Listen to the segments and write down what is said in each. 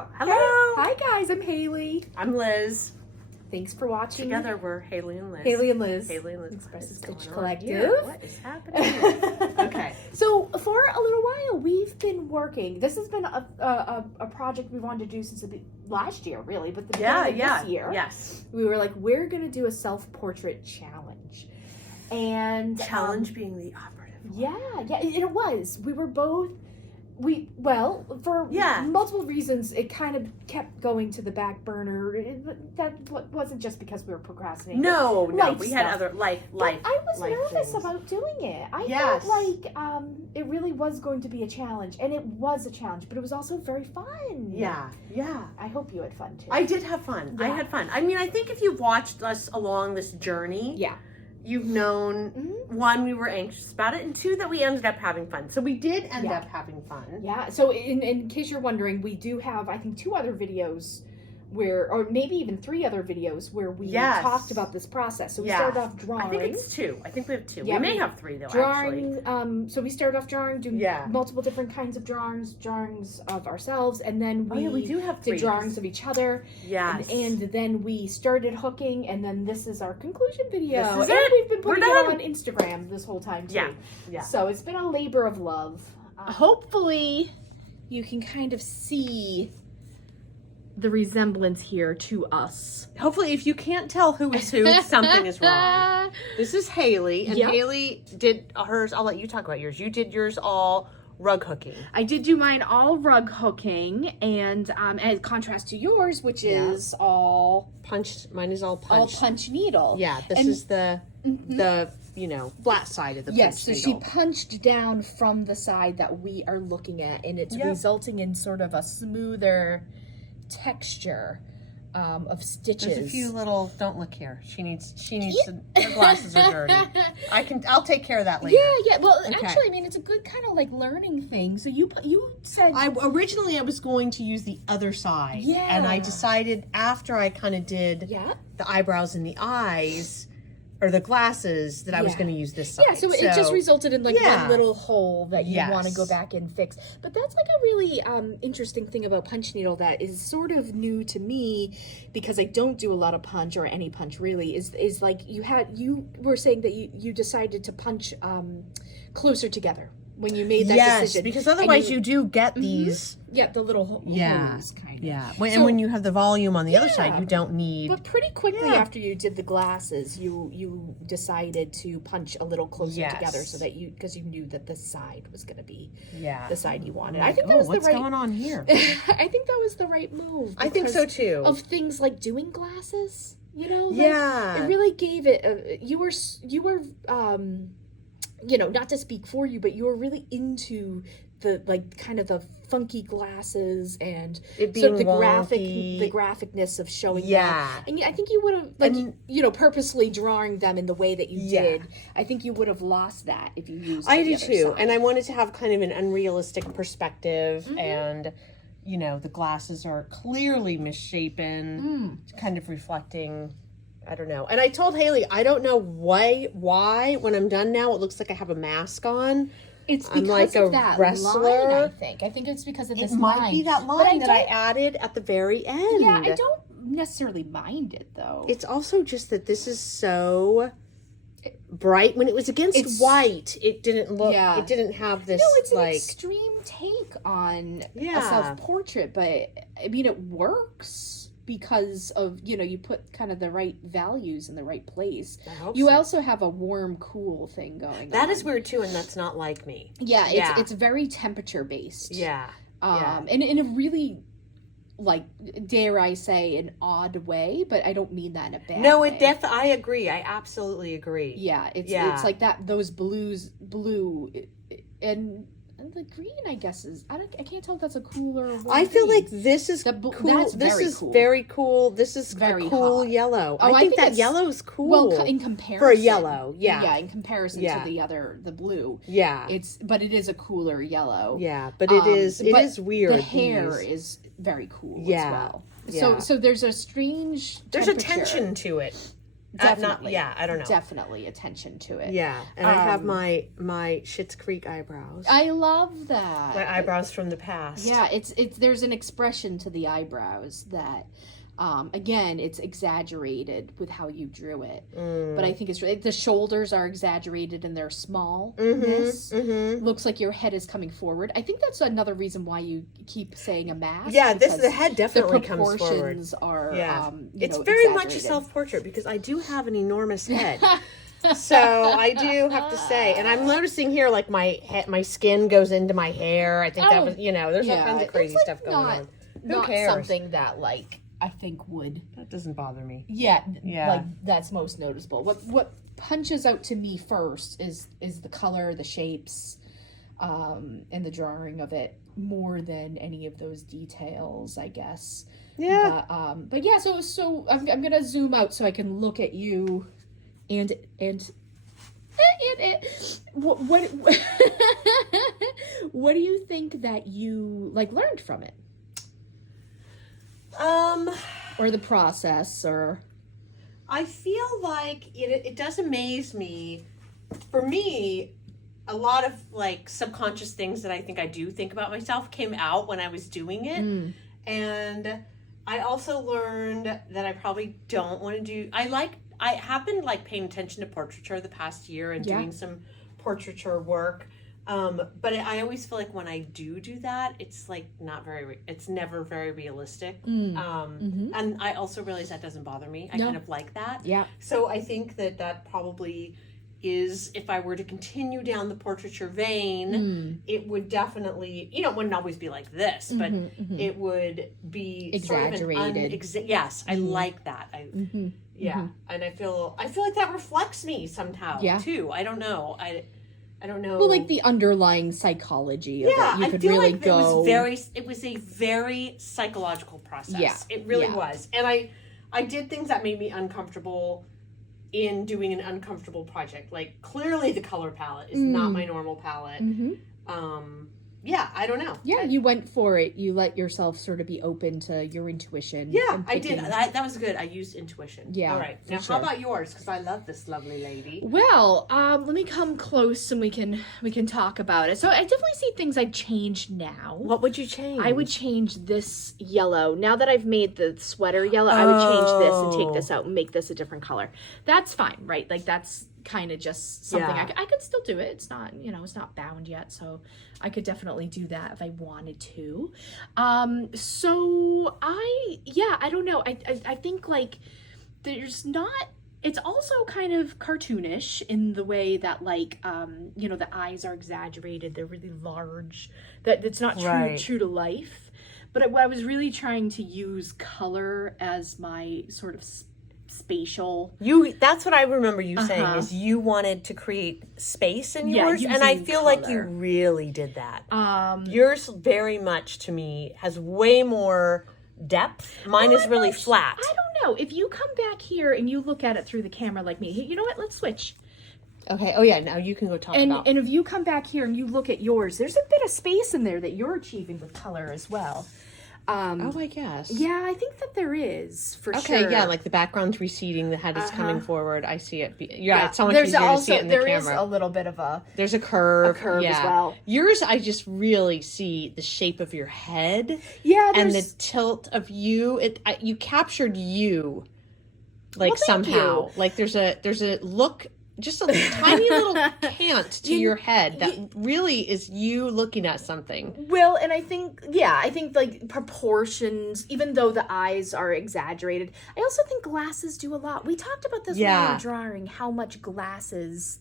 go. Hello. Hi guys, I'm Haley. I'm Liz. Thanks for watching. Together we're Haley and Liz. Haley and Liz. Haley and Liz. Expressive What is Stitch going on Collective. here? What is happening? Okay. So for a little while, we've been working. This has been a project we wanted to do since last year, really, but the beginning of this year. Yes. We were like, we're going to do a self-portrait challenge. And Challenge being the operative. Yeah, it was. We were both. For multiple reasons, it kind of kept going to the back burner. That wasn't just because we were procrastinating. No, we stuff. had other life. I was nervous things. about doing it. I felt like it really was going to be a challenge, and it was a challenge, but it was also very fun. Yeah. I hope you had fun too. I did have fun. Yeah. I had fun. I mean, I think if you've watched us along this journey, you've known, one, we were anxious about it, and two, that we ended up having fun. So we did end up having fun. Yeah, so in case you're wondering, we do have, I think, 2 other videos or maybe even 3 other videos where we talked about this process. So we started off drawing. I think it's 2. I think we have 2. Yeah, we may have 3 though, drawing, actually. So we started off drawing, doing multiple different kinds of drawings of ourselves, and then we do have 3. did drawings of each other. Yes. And then we started hooking, and then this is our conclusion video. This is and it. We've been putting We're it done. on Instagram this whole time too. Yeah. So it's been a labor of love. Hopefully you can kind of see the resemblance here to us. Hopefully, if you can't tell who is who, something is wrong. This is Haley, and Haley did hers. I'll let you talk about yours. You did yours all rug hooking. I did do mine all rug hooking, and as contrast to yours, which is all punched. Mine is all punched. All punch needle. Yeah, this is the flat side of the punch so needle. she punched down from the side that we are looking at, and it's resulting in sort of a smoother texture of stitches. There's a few little. Don't look here. She needs. Her glasses are dirty. I'll take care of that later. Yeah. Well, actually, I mean, it's a good kind of like learning thing. So you said originally I was going to use the other side. Yeah. And I decided after I kind of did the eyebrows and the eyes, or the glasses, that I was going to use this side. Yeah, so it just resulted in like one little hole that you want to go Yes. back and fix. But that's like a really interesting thing about punch needle that is sort of new to me, because I don't do a lot of punch, or any punch really, is like you were saying that you decided to punch closer together when you made that decision. Because otherwise you do get these. The little holes kind of. Yeah. And when you have the volume on the other side, you don't need. But pretty quickly after you did the glasses, you decided to punch a little closer together, so that because you knew that the side was going to be the side you wanted. I think that was what's going on here? I think that was the right move. I think so too. Of things like doing glasses, it really gave it. You were not to speak for you, but you were really into the kind of the funky glasses and it being the wonky. the graphicness of showing that. And I think you would have purposely drawing them in the way that you did. I think you would have lost that if you used. I do too, side. And I wanted to have kind of an unrealistic perspective, and the glasses are clearly misshapen, kind of reflecting. I don't know. And I told Haley, I don't know why when I'm done now, it looks like I have a mask on. It's because like of a that wrestler. line, I think. I think it's because of this line. It might be that line that I added at the very end. Yeah, I don't necessarily mind it, though. It's also just that this is so bright. When it was against white, it didn't look, it didn't have this, it's an extreme take on a self-portrait, but, I mean, it works. Because of, you put kind of the right values in the right place. You also have a warm, cool thing going on. That is weird too, and that's not like me. Yeah, it's very temperature based. Yeah. And in a really, like, dare I say, an odd way, but I don't mean that in a bad way. No, I agree. I absolutely agree. Yeah, it's like that. Those blue, and the green, I guess, is I can't tell if that's a cooler. I feel like this is cool. That's this very is cool. very cool. This is very a cool hot. yellow. Oh, I think that yellow is cool. Well, in comparison for a yellow, yeah, in comparison to the blue, but it is a cooler yellow. Yeah, but it is weird. The hair is very cool as well. So there's a strange there's a tension to it. definitely. I don't know. Definitely attention to it. Yeah, and I have my Schitt's Creek eyebrows. I love that. My eyebrows from the past. Yeah, it's there's an expression to the eyebrows that, again, it's exaggerated with how you drew it. But I think it's the shoulders are exaggerated and they're small. Looks like your head is coming forward. I think that's another reason why you keep saying a mask. Yeah, the head definitely comes forward. The proportions are, it's very much a self-portrait because I do have an enormous head. So I do have to say, and I'm noticing here, like my skin goes into my hair. I think that was, there's all kinds of crazy stuff going on. Who cares? Something that I think would. That doesn't bother me. Yeah. Like that's most noticeable. What punches out to me first is the color, the shapes, and the drawing of it more than any of those details, I guess. Yeah. But yeah, so I'm gonna zoom out so I can look at you, and what what do you think that you learned from it? Or the process, or I feel like it does amaze me. For me, a lot of subconscious things that I think I do think about myself came out when I was doing it. And I also learned that I probably don't want to do, I have been paying attention to portraiture the past year and doing some portraiture work. But I always feel like when I do that, it's it's never very realistic. And I also realize that doesn't bother me. I kind of like that. Yeah. So I think that probably is, if I were to continue down the portraiture vein, it would definitely, it wouldn't always be like this, but it would be exaggerated. Yes, I like that. Yeah. And I feel like that reflects me somehow too. I don't know. I don't know. Well, the underlying psychology of it. You could feel really like go. It was a very psychological process. Yeah. It really was. And I did things that made me uncomfortable in doing an uncomfortable project. Clearly the color palette is not my normal palette. Yeah, I don't know. Yeah, you went for it. You let yourself sort of be open to your intuition. Yeah, I did. That was good. I used intuition. Yeah. All right. Now, how about yours? Because I love this lovely lady. Well, let me come close and we can talk about it. So I definitely see things I'd change now. What would you change? I would change this yellow. Now that I've made the sweater yellow, I would change this and take this out and make this a different color. That's fine, right? That's kind of just something I could still do it. It's not, it's not bound yet, so I could definitely do that if I wanted to. So I don't know. I think there's not, it's also kind of cartoonish in the way that the eyes are exaggerated. They're really large. That it's not true to life. But what I was really trying to use color as my sort of spatial. That's what I remember you saying, is you wanted to create space in yours, and I feel like you really did that. Yours very much, to me, has way more depth. Mine is really flat. I don't know. If you come back here and you look at it through the camera like me, you know what? Let's switch. Okay. Oh yeah. Now you can go talk about. And if you come back here and you look at yours, there's a bit of space in there that you're achieving with color as well. I guess. Yeah, I think that there is, for sure. Okay, yeah, the background's receding, the head is coming forward. I see it. It's so much easier to see it in the camera. There is a little bit of there's a curve. As well. Yours, I just really see the shape of your head. Yeah, and the tilt of you. You captured you, somehow. You. There's a look. Just a tiny little cant to your head that really is you looking at something. Well, and I think proportions, even though the eyes are exaggerated, I also think glasses do a lot. We talked about this when we were drawing, how much glasses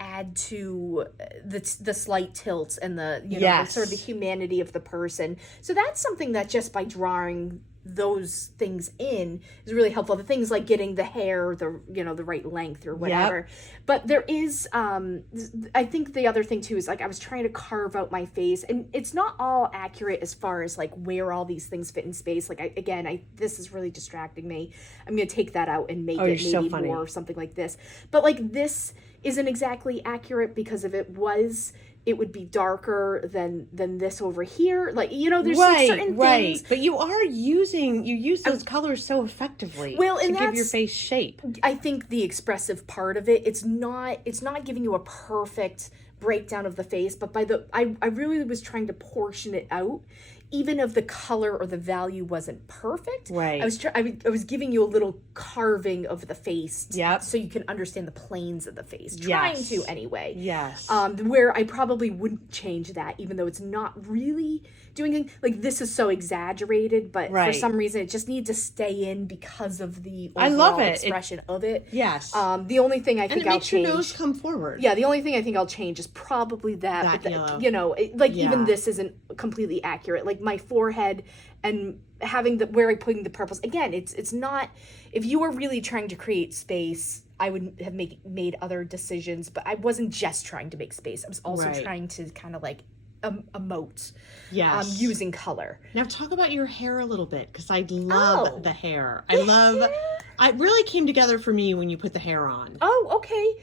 add to the slight tilts and the sort of the humanity of the person. So that's something that just by drawing those things in is really helpful. The things like getting the hair, the right length or whatever. Yep. But there is, I think the other thing too is I was trying to carve out my face, and it's not all accurate as far as where all these things fit in space. This is really distracting me. I'm gonna take that out and make it maybe more something like this. But this isn't exactly accurate because if it was, it would be darker than this over here. Like, you know, there's like certain things. But you use those colors so effectively to give your face shape. I think the expressive part of it, it's not giving you a perfect breakdown of the face, but I really was trying to portion it out. Even if the color or the value wasn't perfect, right? I was giving you a little carving of the face, yep, so you can understand the planes of the face. Trying to anyway, yes. Where I probably wouldn't change that, even though it's not really doing like this is so exaggerated, but for some reason it just needs to stay in because of the overall expression of it. Yes. The only thing I think I'll change. Your nose come forward. Yeah, the only thing I think I'll change is probably that yellow. You know, even this isn't completely accurate. Like my forehead and having where I'm putting the purples. Again, it's not. If you were really trying to create space, I would have made other decisions. But I wasn't just trying to make space. I was also trying to kind of like emote. Yes. Using color. Now talk about your hair a little bit, because I love the hair. It really came together for me when you put the hair on. Oh, okay.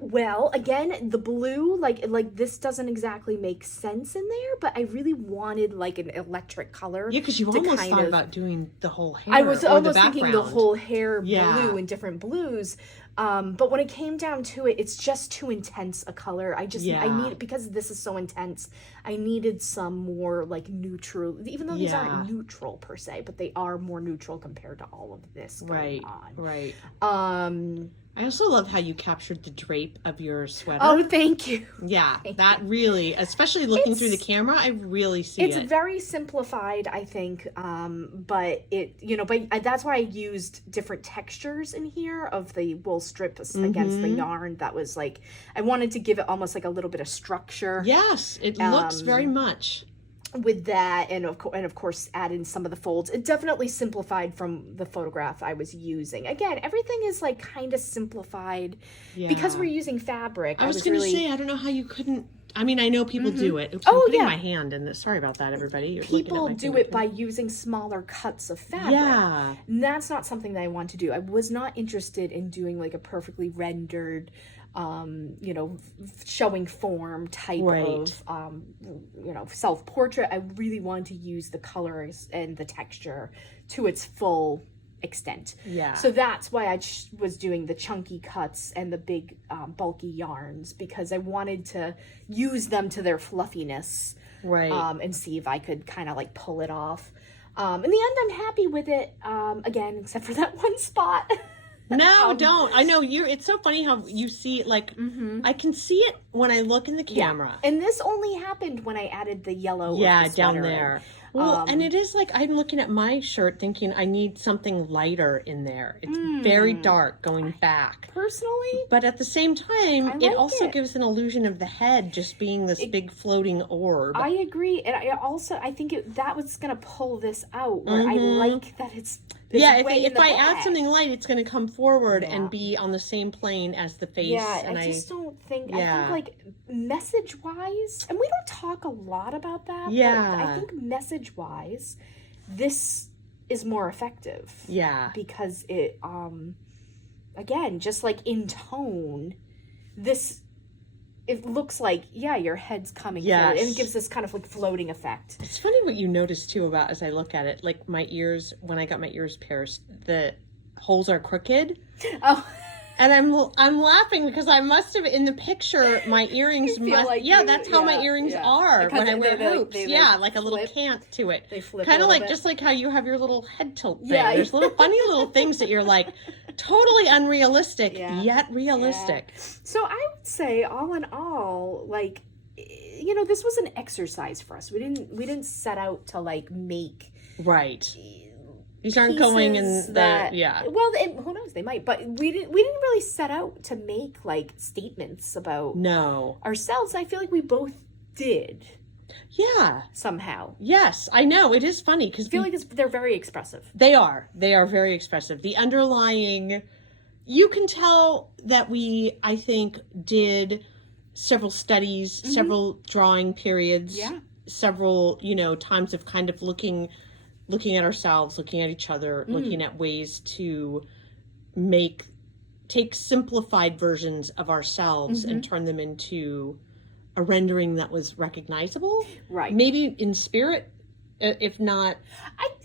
Well, again, the blue, like this doesn't exactly make sense in there, but I really wanted like an electric color. Yeah, because you almost thought about doing the whole hair. I was almost thinking the whole hair blue and different blues. But when it came down to it, it's just too intense a color. I need, because this is so intense, I needed some more like neutral, even though these aren't neutral per se, but they are more neutral compared to all of this going on. Right. I also love how you captured the drape of your sweater. Oh, thank you. Yeah, that really, especially looking through the camera, I really see it. It's very simplified, I think, but that's why I used different textures in here of the wool strip against the yarn. That was like, I wanted to give it almost like a little bit of structure. Yes, it looks very much. With that, and of course add in some of the folds. It definitely simplified from the photograph I was using. Again, everything is like kind of simplified because we're using fabric. I was going to say, I don't know how you couldn't. I mean, I know people do it. Oops, I'm putting my hand in this. Sorry about that, everybody. People do it by using smaller cuts of fabric. Yeah. And that's not something that I want to do. I was not interested in doing like a perfectly rendered showing form type of, self-portrait. I really wanted to use the colors and the texture to its full extent. Yeah. So that's why I was doing the chunky cuts and the big bulky yarns, because I wanted to use them to their fluffiness. Right. And see if I could kind of like pull it off. In the end, I'm happy with it. Again, except for that one spot. No, don't. I know it's so funny how you see it, like, I can see it when I look in the camera. And this only happened when I added the yellow. Down there. Well, and it is like, I'm looking at my shirt thinking I need something lighter in there. It's very dark going back. Personally? But at the same time, it also gives an illusion of the head just being this big floating orb. I agree. And I think that was going to pull this out, where I like that it's if I add something light, it's going to come forward and be on the same plane as the face. Yeah, and I just don't think, I think like message-wise, and we don't talk a lot about that, but I think message-wise, this is more effective. Yeah. Because it, again, just like in tone, it looks like, your head's coming forward, and it gives this kind of like floating effect. It's funny what you notice too about, as I look at it, like my ears, when I got my ears pierced, the holes are crooked. Oh. And I'm laughing because I must have, in the picture, my earrings must, like that's how my earrings are when I wear hoops. Like a little cant to it. They flip kind of like, bit. Just like how you have your little head tilt thing. There's little funny little things that you're like, totally unrealistic, yet realistic. So I would say, all in all, like, this was an exercise for us. We didn't set out to like make These aren't going in Well, who knows? They might, but we didn't really set out to make like statements about ourselves. I feel like we both did. Yeah. Somehow. Yes, I know. It is funny because I feel like they're very expressive. They are very expressive. The underlying, you can tell that we, I think, did several studies, several drawing periods, several, times of kind of looking at ourselves, looking at each other, looking at ways to take simplified versions of ourselves and turn them into a rendering that was recognizable. Right. Maybe in spirit, if not.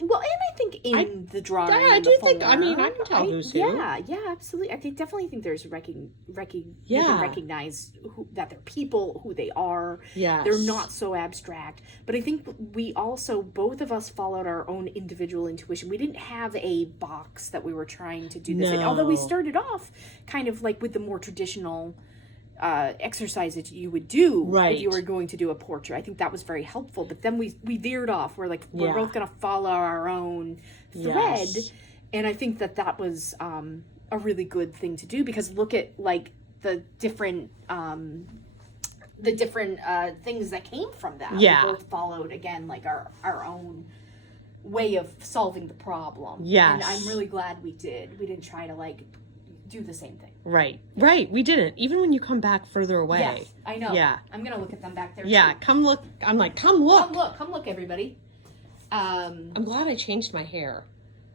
And I think in the drawing. Yeah, I do think. I mean, I can tell who's who. Yeah, absolutely. I definitely think there's you can recognize that they're people, who they are. Yes. They're not so abstract. But I think we also, both of us, followed our own individual intuition. We didn't have a box that we were trying to do this in. Although we started off kind of like with the more traditional exercise that you would do if you were going to do a portrait. I think that was very helpful. But then we veered off. We're like, we're both going to follow our own thread. Yes. And I think that was a really good thing to do, because look at like the different things that came from that. Yeah. We both followed, again, like our own way of solving the problem. Yes. And I'm really glad we did. We didn't try to like do the same thing. Right. We didn't. Even when you come back further away. Yes, I know. Yeah. I'm gonna look at them back there. Yeah, too. come look. I'm like, come look. Come look, everybody. I'm glad I changed my hair.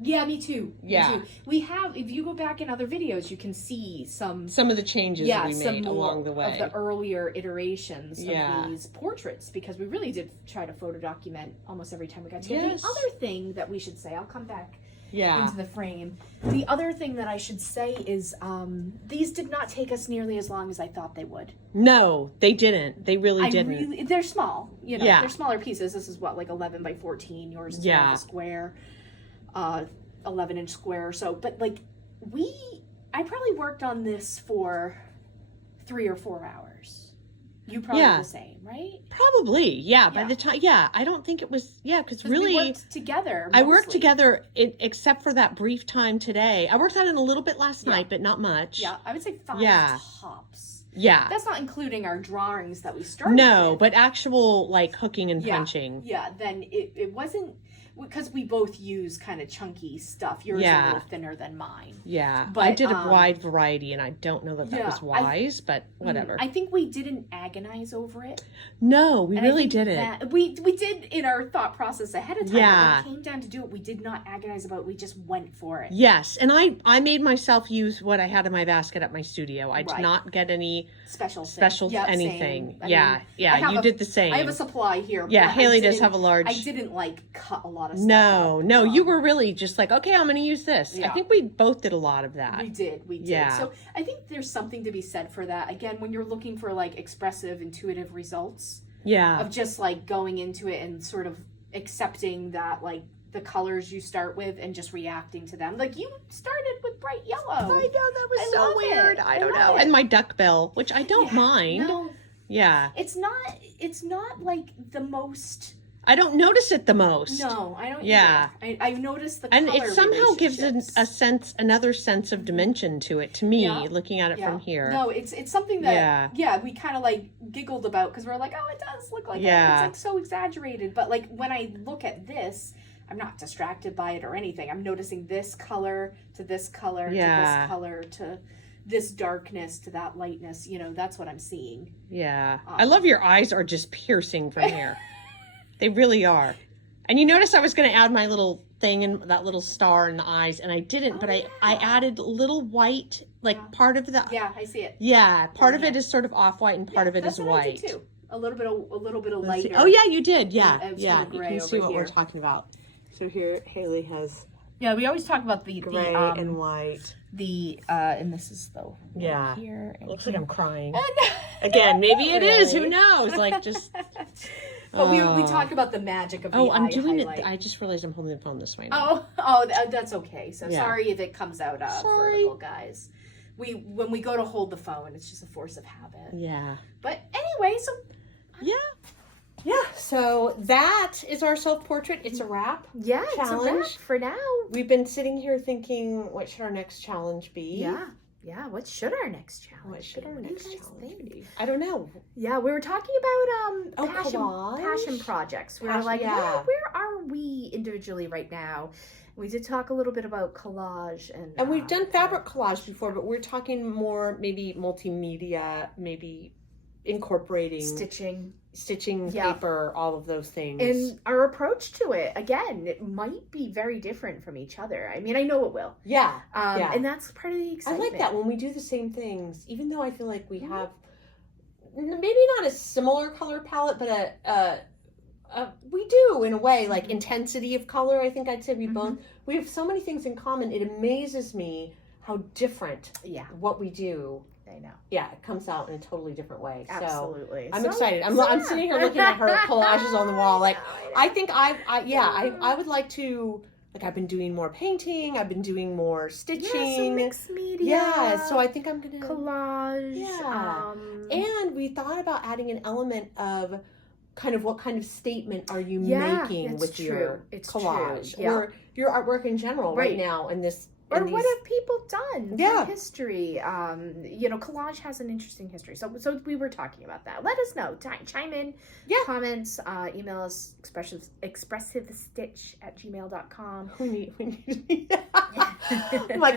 Yeah, me too. Yeah. Me too. We have, if you go back in other videos, you can see some of the changes that we made along the way. Of the earlier iterations of these portraits, because we really did try to photo document almost every time we got to it. The other thing that we should say, I'll come back into the frame. The other thing that I should say is these did not take us nearly as long as I thought they would. No, they didn't. They really didn't. They're small. You know, they're smaller pieces. This is what, like 11 by 14. Yours is more of a square, 11-inch square or so. But like I probably worked on this for 3 or 4 hours. You probably the same, right? Probably, yeah. By the time, I don't think it was, because really, we worked together. I worked together, except for that brief time today. I worked on it a little bit last night, but not much. Yeah, I would say 5 tops. Yeah. That's not including our drawings that we started with. But actual, like, hooking and punching. Yeah, then it wasn't, because we both use kind of chunky stuff. Yours is a little thinner than mine. Yeah, but I did a wide variety, and I don't know that was wise, but whatever. I think we didn't agonize over it. No, we really didn't. We did in our thought process ahead of time. Yeah. But when it came down to do it, we did not agonize about it. We just went for it. Yes, and I made myself use what I had in my basket at my studio. I did not get any special anything. Same. You did the same. I have a supply here. Yeah, Haley does have a large. I didn't like cut a lot of stuff. No, you were really just like, okay, I'm going to use this. Yeah. I think we both did a lot of that. We did. Yeah. So I think there's something to be said for that. Again, when you're looking for like expressive, intuitive results. Yeah. Of just like going into it and sort of accepting that like the colors you start with and just reacting to them. Like you started with bright yellow. I know, that was so weird. I don't know. And my duck bill, which I don't mind. No. Yeah. It's not like the most. I don't notice it the most. No, I don't. Yeah, I've noticed the and color it somehow gives another sense of dimension to it. To me, looking at it from here. No, it's something that we kind of like giggled about, because we're like, oh, it does look like that. It's like so exaggerated, but like when I look at this, I'm not distracted by it or anything. I'm noticing this color to this color to this color to this darkness to that lightness. You know, that's what I'm seeing. Yeah, I love your eyes are just piercing from here. They really are. And you notice I was going to add my little thing and that little star in the eyes, and I didn't, but I added little white, like part of the. Yeah, I see it. Yeah, part of it is sort of off-white and part of it is white. I did too. A little bit of lighter. Oh yeah, you did. Yeah. You can see what we're talking about. So here Haley has. Yeah, we always talk about the gray and white. And this is though. Yeah. Here. Looks like I'm crying. Again, maybe it is. Who knows? Like just. But we talk about the magic of the I'm doing highlight. it. I just realized I'm holding the phone this way now. That's okay. So sorry if it comes out vertical, guys. When we go to hold the phone, it's just a force of habit. Yeah. But anyway, so yeah. So that is our self-portrait. It's a wrap. Yeah, challenge. It's a wrap for now. We've been sitting here thinking, what should our next challenge be? Yeah, what should our next challenge What should our next challenge be? I don't know. Yeah, we were talking about collage? passion projects. We were like, where are we individually right now? We did talk a little bit about collage. And we've done fabric collage before, but we're talking more maybe multimedia, maybe incorporating stitching paper, all of those things. And our approach to it, again, it might be very different from each other. I mean, I know it will. Yeah. And that's part of the excitement. I like that when we do the same things, even though I feel like we have maybe not a similar color palette, but we do in a way, like intensity of color. I think I'd say we have so many things in common. It amazes me how different what we do. I know. Yeah, it comes out in a totally different way. Absolutely. So I'm excited. I'm sitting here looking at her collages on the wall. Like, I think I would like to, like, I've been doing more painting. I've been doing more stitching. Yeah, some mixed media. Yeah, so I think I'm going to. Collage. Yeah. And we thought about adding an element of kind of what kind of statement are you making with your collage or your artwork in general right now in this. Or what have people done through history? Collage has an interesting history. So we were talking about that. Let us know. Chime in. Comments. Email us expressivestitch@gmail.com.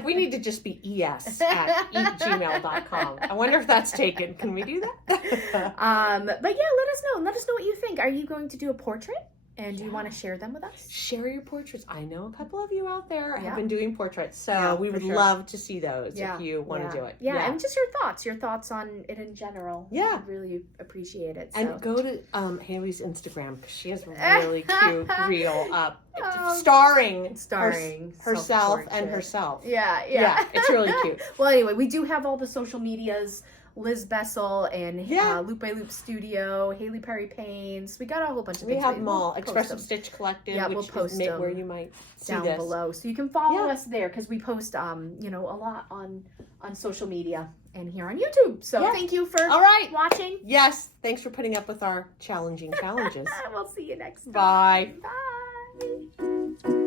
We need to just be es@gmail.com. I wonder if that's taken. Can we do that? But yeah, let us know. Let us know what you think. Are you going to do a portrait? And do you want to share them with us? Share your portraits. I know a couple of you out there have been doing portraits, so we would love to see those if you want to do it. Yeah, and just your thoughts on it in general. Yeah. I'd really appreciate it. So. And go to Haley's Instagram, because she has really cute reel up, starring herself and herself. Yeah, it's really cute. Well, anyway, we do have all the social medias. Liz Bessel and Loop by Loop Studio, Haley Perry Paints. We got a whole bunch of things. We have them all. Expressive Stitch Collective, which we'll post is where you might see down this. below. So you can follow us there, because we post a lot on social media and here on YouTube. So thank you for watching. Yes, thanks for putting up with our challenging challenges. We'll see you next time. Bye. Bye.